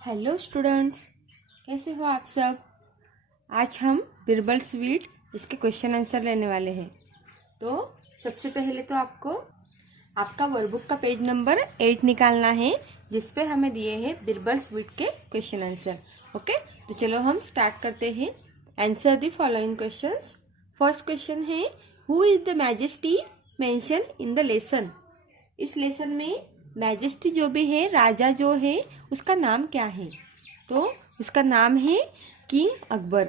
Hello students, कैसे हो आप सब। आज हम बिरबल स्वीट इसके क्वेश्चन आंसर लेने वाले हैं। तो सबसे पहले तो आपको आपका वर्कबुक का पेज नंबर 8 निकालना है, जिस पे हमें दिए हैं बिरबल स्वीट के क्वेश्चन आंसर। ओके, तो चलो हम स्टार्ट करते हैं। Answer the following questions. First question है, who is the majesty mention in the lesson. इस लेसन में मैजेस्टी जो भी है, राजा जो है, उसका नाम क्या है? तो उसका नाम है किंग अकबर।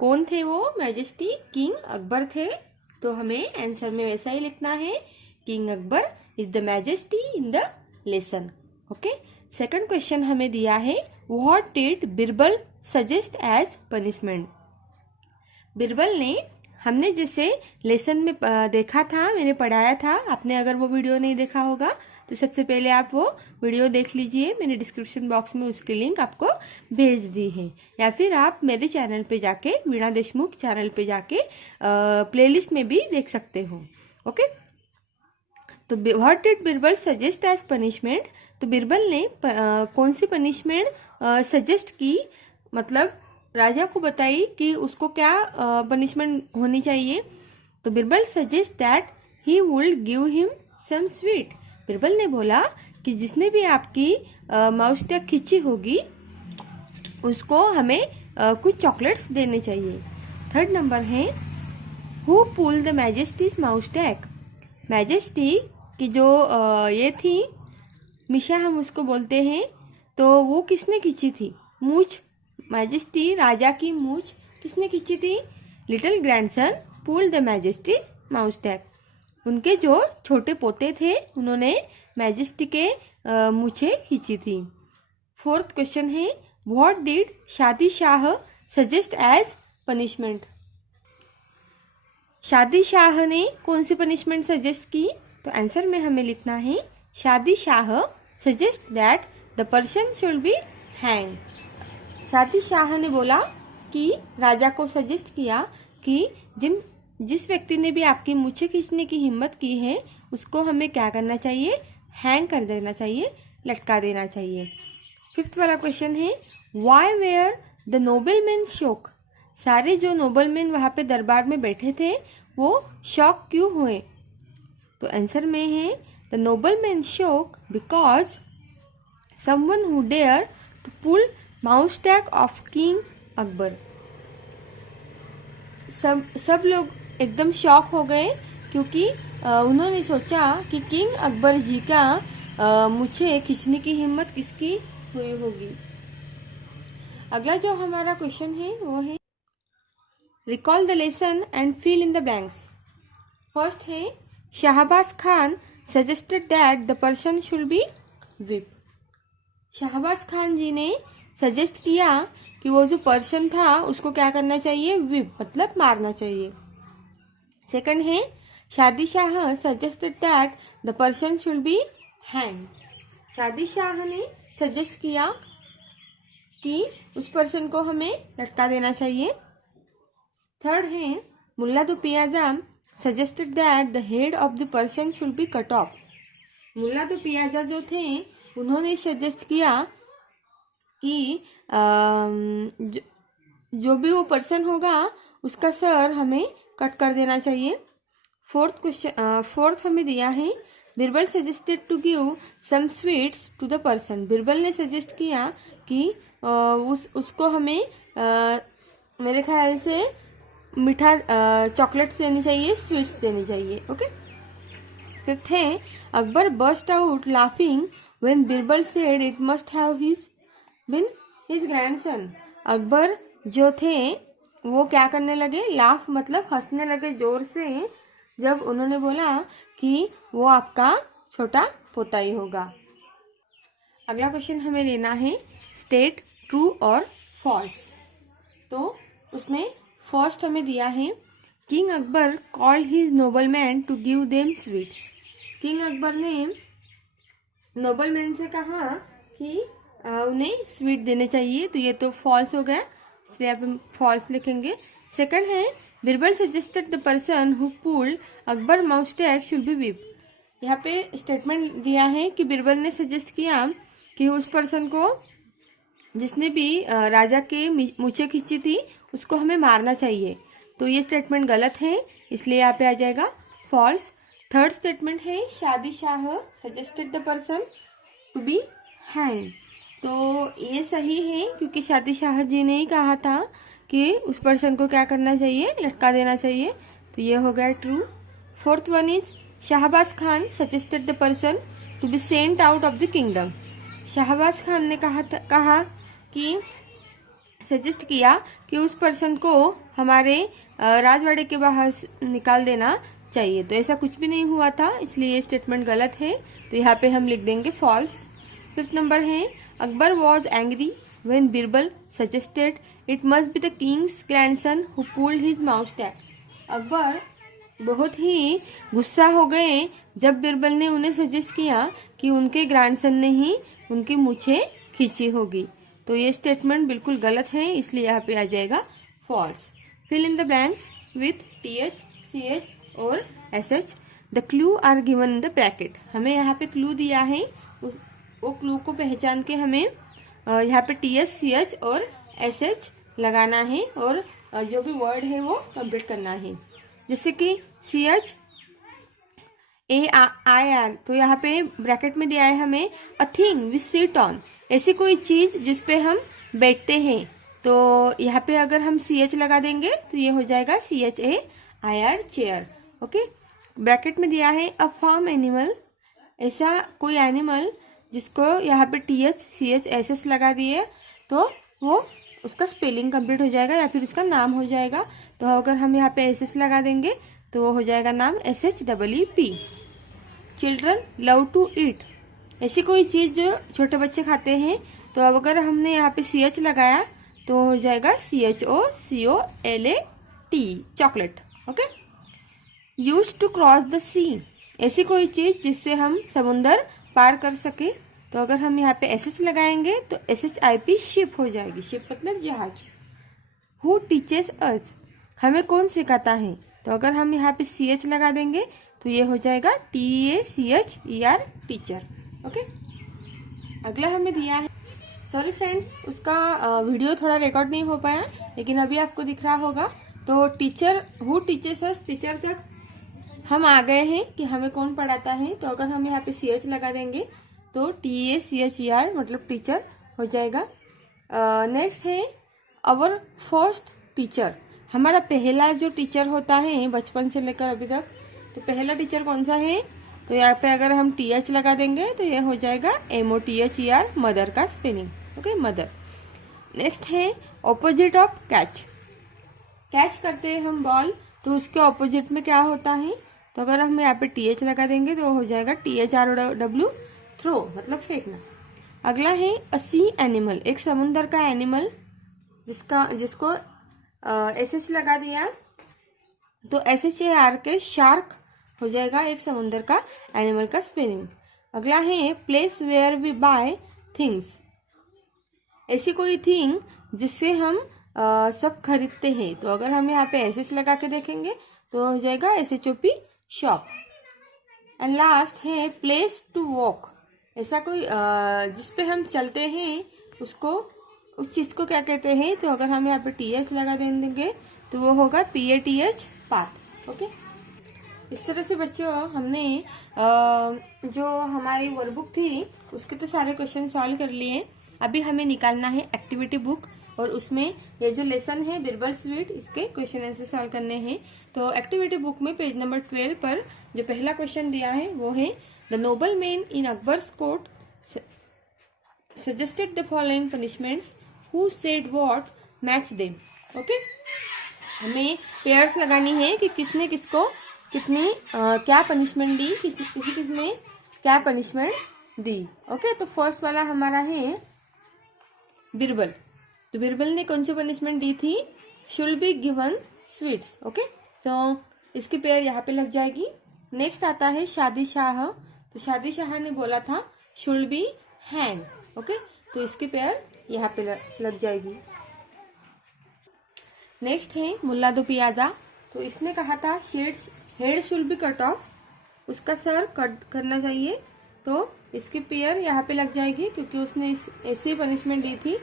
कौन थे वो मैजेस्टी? किंग अकबर थे। तो हमें आंसर में वैसा ही लिखना है, king Akbar is the majesty in the lesson. Okay, second question हमें दिया है, what did Birbal suggest as punishment. Birbal ने, हमने जैसे लेसन में देखा था, मैंने पढ़ाया था, आपने अगर वो वीडियो नहीं देखा होगा तो सबसे पहले आप वो वीडियो देख लीजिए। मैंने डिस्क्रिप्शन बॉक्स में उसकी लिंक आपको भेज दी है, या फिर आप मेरे चैनल पे जाके, वीणा देशमुख चैनल पे जाके प्लेलिस्ट में भी देख सकते हो। ओके, तो what did Birbal suggest as punishment. तो बिरबल ने कौन सी पनिशमेंट सजेस्ट की, मतलब राजा को बताई कि उसको क्या पनिशमेंट होनी चाहिए। तो Birbal suggest that he would give him some sweet. Birbal ने बोला कि जिसने भी आपकी माउस टैग खींची होगी उसको हमें कुछ चॉकलेट्स देने चाहिए। थर्ड नंबर है, who pull the majesty's mouse tag. Majesty की जो ये थी मिशा, हम उसको बोलते हैं, तो वो किसने खींची थी? मूछ। मैजेस्टी राजा की मूछ किसने खींची थी? Little grandson pull the majesty's mouse tag. उनके जो छोटे पोते थे उन्होंने मैजेस्टी के मूछे खींची थी। फोर्थ क्वेश्चन है, व्हाट डिड शादी शाह सजेस्ट एज पनिशमेंट। शादी शाह ने कौन सी पनिशमेंट सजेस्ट की? तो आंसर में हमें लिखना है, शादी Shah suggest that the person should B hang. शादी शाह ने बोला कि राजा को सजेस्ट किया कि जिस व्यक्ति ने भी आपकी मूछें खींचने की हिम्मत की है उसको हमें क्या करना चाहिए? हैंग कर देना चाहिए, लटका देना चाहिए। फिफ्थ वाला क्वेश्चन है, why were the nobleman shock. सारे जो नोबलमैन वहाँ पे दरबार में बैठे थे वो शॉक क्यों हुए? तो आंसर में है, the nobleman shock because someone who dare to pull mouse tag of king Akbar. सब लोग एकदम शॉक हो गए क्योंकि उन्होंने सोचा कि किंग अकबर जी का मुझे खींचने की हिम्मत किसकी हुई होगी। अगला जो हमारा क्वेश्चन है वो है, recall the lesson and fill in the blanks. First है, Shahbaz Khan suggested that the person should be whip. Shahbaz Khan ji ने सजेस्ट किया कि वो जो पर्सन था उसको क्या करना चाहिए? विप, मतलब मारना चाहिए। सेकंड है, शादी Shah suggested that the person should B hang. शादी शाह ने सजेस्ट किया कि उस पर्सन को हमें लटका देना चाहिए। थर्ड है, Mulla Do Piyaza suggested that the head of the person should be cut off. Mulla Do Piyaza जो थे उन्होंने सजेस्ट किया कि जो भी वो पर्सन होगा उसका सर हमें कट कर देना चाहिए। फोर्थ हमें दिया है, Birbal suggested to give some sweets to the person. Birbal ने सजेस्ट किया कि उसको हमें मेरे ख्याल से मीठा चॉकलेट्स देनी चाहिए, स्वीट्स देनी चाहिए। ओके। फिफ्थ है, Akbar burst out laughing when Birbal said it must have been his grandson. Akbar जो थे वो क्या करने लगे? लाफ मतलब हंसने लगे जोर से, जब उन्होंने बोला कि वो आपका छोटा पोता ही होगा। अगला क्वेश्चन हमें लेना है, स्टेट ट्रू और फॉल्स। तो उसमें फर्स्ट हमें दिया है, king Akbar called his nobleman to give them sweets. King Akbar ने नोबलमैन से कहा कि उन्हें स्वीट देने चाहिए, तो ये तो फॉल्स हो गया, इसलिए आप फॉल्स लिखेंगे। सेकंड है, Birbal suggested the person who pulled Akbar mouse tag should be whip. यहाँ पे स्टेटमेंट दिया है कि बिरबल ने सजेस्ट किया कि उस पर्सन को जिसने भी राजा के मूछें खींची थी उसको हमें मारना चाहिए। तो ये स्टेटमेंट गलत है, इसलिए यहाँ पे आ जाएगा फॉल्स। थर्ड स्टेटमेंट है Shadishah suggested the person to be hang. तो ये सही है क्योंकि शादीशाह जी ने ही कहा था कि उस पर्सन को क्या करना चाहिए, लटका देना चाहिए। तो ये हो गया true. Fourth one is Shahbaz Khan suggested the person to be sent out of the kingdom. Shahbaz Khan ने कहा कि सजेस्ट किया कि उस पर्सन को हमारे राजवाड़े के बाहर निकाल देना चाहिए। तो ऐसा कुछ भी नहीं हुआ था, इसलिए ये स्टेटमेंट गलत है। तो यहाँ पे हम लिख देंगे फॉल्स। फिफ्थ नंबर है Akbar was angry when Birbal suggested it must be the king's grandson who pulled his moustache. Akbar बहुत ही गुस्सा हो गए जब बीरबल ने उन्हें सजेस्ट किया कि उनके ग्रैंडसन ने ही उनकी मूछें खींची होगी। तो ये स्टेटमेंट बिल्कुल गलत है, इसलिए यहाँ पे आ जाएगा false. Fill in the blanks with TH, CH और SH। The clue are given in the bracket. हमें यहाँ पे क्लू दिया है, वो क्लू को पहचान के हमें यहाँ पे TH, CH और SH लगाना है और जो भी वर्ड है वो कंप्लीट करना है। जैसे कि CH AIR, तो यहाँ पे ब्रैकेट में दिया है हमें a thing we sit on, ऐसी कोई चीज जिसपे हम बैठते हैं। तो यहाँ पे अगर हम CH लगा देंगे तो ये हो जाएगा CHAIR चेयर। ओके, ब्रैकेट में दिया है अ फार्म एनिमल, ऐसा कोई एनिमल जिसको यहाँ पे TH, CH, SS लगा दिए तो वो उसका स्पेलिंग कंप्लीट हो जाएगा या फिर उसका नाम हो जाएगा। तो अगर हम यहाँ पे SS लगा देंगे तो वो हो जाएगा नाम SHEEP। Children love to eat, ऐसी कोई चीज़ जो छोटे बच्चे खाते हैं। तो अब अगर हमने यहाँ पे CH लगाया तो हो जाएगा CHOCOLAT chocolate. Okay, use to cross the sea, ऐसी कोई चीज़ जिससे हम समुंदर पार कर सके। तो अगर हम यहाँ पे SH लगाएंगे तो SHIP शिप हो जाएगी, शिप मतलब जहाज। हु टीचेस अस, हमें कौन सिखाता है। तो अगर हम यहाँ पे CH लगा देंगे तो ये हो जाएगा TACHER टीचर। ओके, अगला हमें दिया है, सॉरी फ्रेंड्स उसका वीडियो थोड़ा रिकॉर्ड नहीं हो पाया लेकिन अभी आपको दिख रहा होगा। तो teacher, who teaches us, teacher तक हम आ गए हैं कि हमें कौन पढ़ाता है। तो अगर हम यहाँ पे CH लगा देंगे तो TACHER मतलब टीचर हो जाएगा। नेक्स्ट है आवर फर्स्ट टीचर, हमारा पहला जो टीचर होता है बचपन से लेकर अभी तक, तो पहला टीचर कौन सा है। तो यहाँ पे अगर हम TH लगा देंगे तो ये हो जाएगा MOTHER मदर का स्पेलिंग। Okay, mother. नेक्स्ट है ऑपोजिट ऑफ कैच, कैच करते हैं हम बॉल तो उसके ऑपोजिट में क्या होता है। तो अगर हम यहाँ पे TH लगा देंगे तो हो जाएगा THROW थ्रो मतलब फेंकना। अगला है अ सी एनिमल, एक समुंदर का एनिमल जिसको SH लगा दिया तो SHAR के शार्क हो जाएगा एक समुंदर का एनिमल का स्पेलिंग। अगला है place where we buy things, ऐसी कोई थिंग जिससे हम सब खरीदते हैं। तो अगर हम यहाँ पे SS लगा के देखेंगे तो हो जाएगा SHOP शॉप। एंड लास्ट है प्लेस टू वॉक, ऐसा कोई जिसपे हम चलते हैं उसको, उस चीज़ को क्या कहते हैं। तो अगर हम यहाँ पे TH लगा देंगे तो वो होगा PATH पाथ। ओके, इस तरह से बच्चों हमने जो हमारी वर्कबुक थी उसके तो सारे क्वेश्चन सॉल्व कर लिए। अभी हमें निकालना है एक्टिविटी बुक और उसमें ये जो लेसन है बिरबल स्वीट, इसके क्वेश्चन आंसर सॉल्व करने हैं। तो एक्टिविटी बुक में पेज नंबर 12 पर जो पहला क्वेश्चन दिया है वो है the noble man in Akbar's court suggested the following punishments, who said what, match them. Okay, हमें पेयर्स लगानी है कि किसने किसको कितनी क्या पनिशमेंट दी, किसने क्या पनिशमेंट दी। ओके, तो फर्स्ट वाला हमारा है बिरबल। तो बिरबल ने कौन सी पनिशमेंट दी थी, should be given sweets. Okay, तो इसकी पेयर यहाँ पे लग जाएगी। नेक्स्ट आता है शादीशाह, तो शादीशाह ने बोला था शुड बी हैंग। ओके, तो इसकी पेयर यहाँ पे लग जाएगी। नेक्स्ट है मुल्ला दो पियाजा, तो इसने कहा था head should be cut of, उसका सर कट करना चाहिए। तो इसकी पेयर यहाँ पे लग जाएगी क्योंकि उसने ऐसी पनिशमेंट दी थी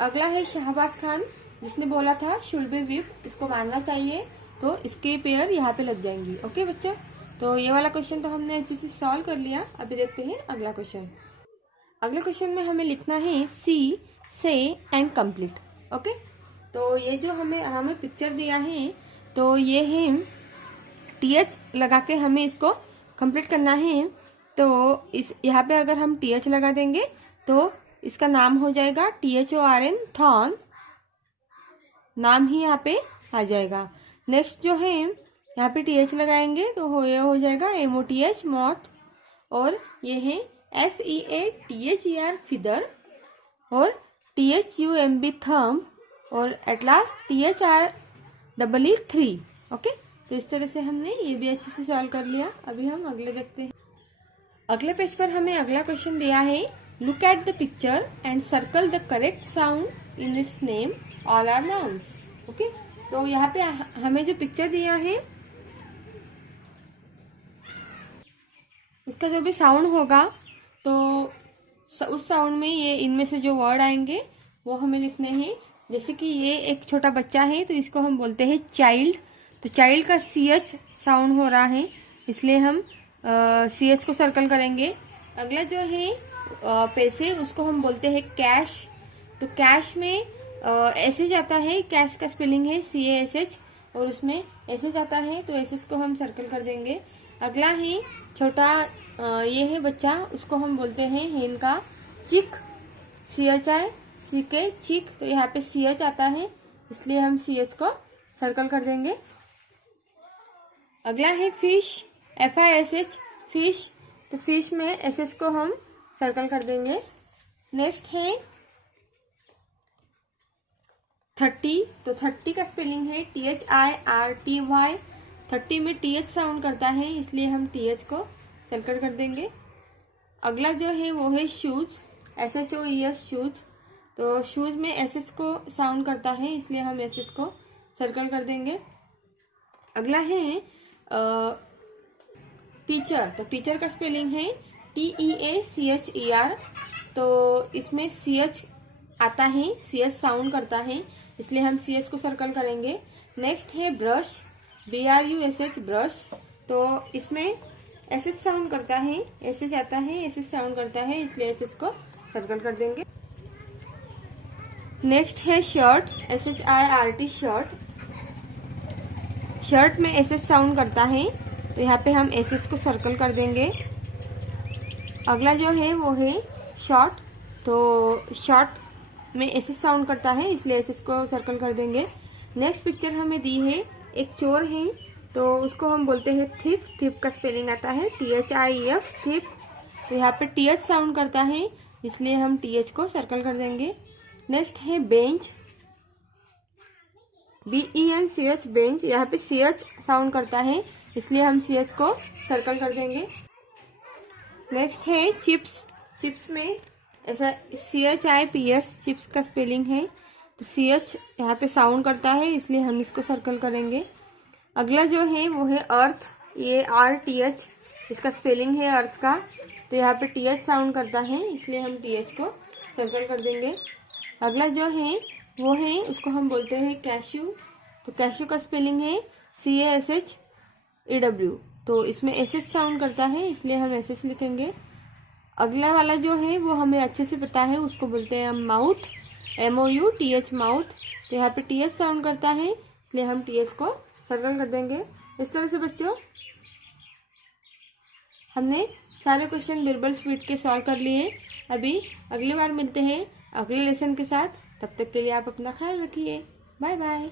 अगला है शहबाज खान, जिसने बोला था शुड बी विप, इसको मानना चाहिए, तो इसके पेयर यहाँ पे लग जाएंगी। ओके बच्चों, तो ये वाला क्वेश्चन तो हमने अच्छे से सॉल्व कर लिया। अभी देखते हैं अगला क्वेश्चन। अगले क्वेश्चन में हमें लिखना है सी से एंड कंप्लीट। ओके, तो ये जो हमें पिक्चर दिया है, तो ये है TH लगा के हमें इसको कंप्लीट करना है। तो इस यहाँ पे अगर हम TH लगा देंगे तो इसका नाम हो जाएगा THORN, थॉर्न, नाम ही यहाँ पे आ जाएगा। नेक्स्ट जो है यहाँ पे TH लगाएंगे तो ये हो जाएगा MOTH, मॉथ, और ये है FEATHER, फिदर, और THUMB, थंब, और at last THREE, three. Okay, तो इस तरह से हमने ये भी अच्छे से सॉल्व कर लिया। अभी हम अगले देखते हैं। अगले पेज पर हमें अगला क्वेश्चन दिया है, look at the picture and circle the correct sound in its name, all are nouns. Okay, तो यहाँ पे हमें जो पिक्चर दिया है उसका जो भी साउंड होगा, तो उस साउंड में ये इनमें से जो वर्ड आएंगे वो हमें लिखने हैं। जैसे कि ये एक छोटा बच्चा है तो इसको हम बोलते हैं चाइल्ड, तो चाइल्ड का CH साउंड हो रहा है, इसलिए हम CH को सर्कल करेंगे। अगला जो है पैसे, उसको हम बोलते हैं कैश, तो कैश में SH आता है, कैश का स्पेलिंग है CASH, और उसमें SH आता है तो SH को हम सर्कल कर देंगे। अगला है छोटा, ये है बच्चा, उसको हम बोलते हैं हेन का चिक, CHICK, चिक, तो यहाँ पे CH आता है, इसलिए हम CH को सर्कल कर देंगे। अगला है फिश, FISH, फिश, तो फिश में SS को हम सर्कल कर देंगे। नेक्स्ट है 30, तो 30 का स्पेलिंग है THIRTY, 30 में TH साउंड करता है, इसलिए हम TH को सर्कल कर देंगे। अगला जो है वो है शूज, SHOES, शूज, तो शूज में SS को साउंड करता है, इसलिए हम SS को सर्कल कर देंगे। अगला है टीचर, तो टीचर का स्पेलिंग है TEACHER, तो इसमें CH आता है, CH साउंड करता है, इसलिए हम CH को सर्कल करेंगे। नेक्स्ट है ब्रश, BRUSH, ब्रश, तो इसमें SS साउंड करता है, SH आता है, SS साउंड करता है, इसलिए SS को सर्कल कर देंगे। नेक्स्ट है शर्ट, SHIRT, शर्ट, शर्ट में SS साउंड करता है, तो यहाँ पे हम SS को सर्कल कर देंगे। अगला जो है वो है शॉर्ट, तो शॉर्ट में SS साउंड करता है, इसलिए SS को सर्कल कर देंगे। नेक्स्ट पिक्चर हमें दी है, एक चोर है, तो उसको हम बोलते हैं थिप, थिप का स्पेलिंग आता है THIEF, थिप, तो यहाँ पे TH साउंड करता है, इसलिए हम TH को सर्कल कर देंगे। नेक्स्ट है बेंच, BENCH, बेंच, यहाँ पे CH साउंड करता है, इसलिए हम CH को सर्कल कर देंगे। नेक्स्ट है चिप्स, चिप्स में ऐसा CHIPS, चिप्स का स्पेलिंग है, तो CH यहाँ पे साउंड करता है, इसलिए हम इसको सर्कल करेंगे। अगला जो है वो है अर्थ, ये RTH, इसका स्पेलिंग है अर्थ का, तो यहाँ पे TH साउंड करता है, इसलिए हम TH को सर्कल कर देंगे। अगला जो है वो है, उसको हम बोलते हैं कैश्यू, तो कैश्यू का स्पेलिंग है CASHEW, तो इसमें SS साउंड करता है, इसलिए हम SS लिखेंगे। अगला वाला जो है वो हमें अच्छे से पता है, उसको बोलते हैं हम माउथ, MOUTH, माउथ, तो यहाँ पे TH साउंड करता है, इसलिए हम TH को सर्कल कर देंगे। इस तरह से बच्चों हमने सारे क्वेश्चन बिरबल स्वीट के सॉल्व कर लिए। अभी अगली बार मिलते हैं अगले लेसन के साथ, तब तक के लिए आप अपना ख्याल रखिए। Bye bye.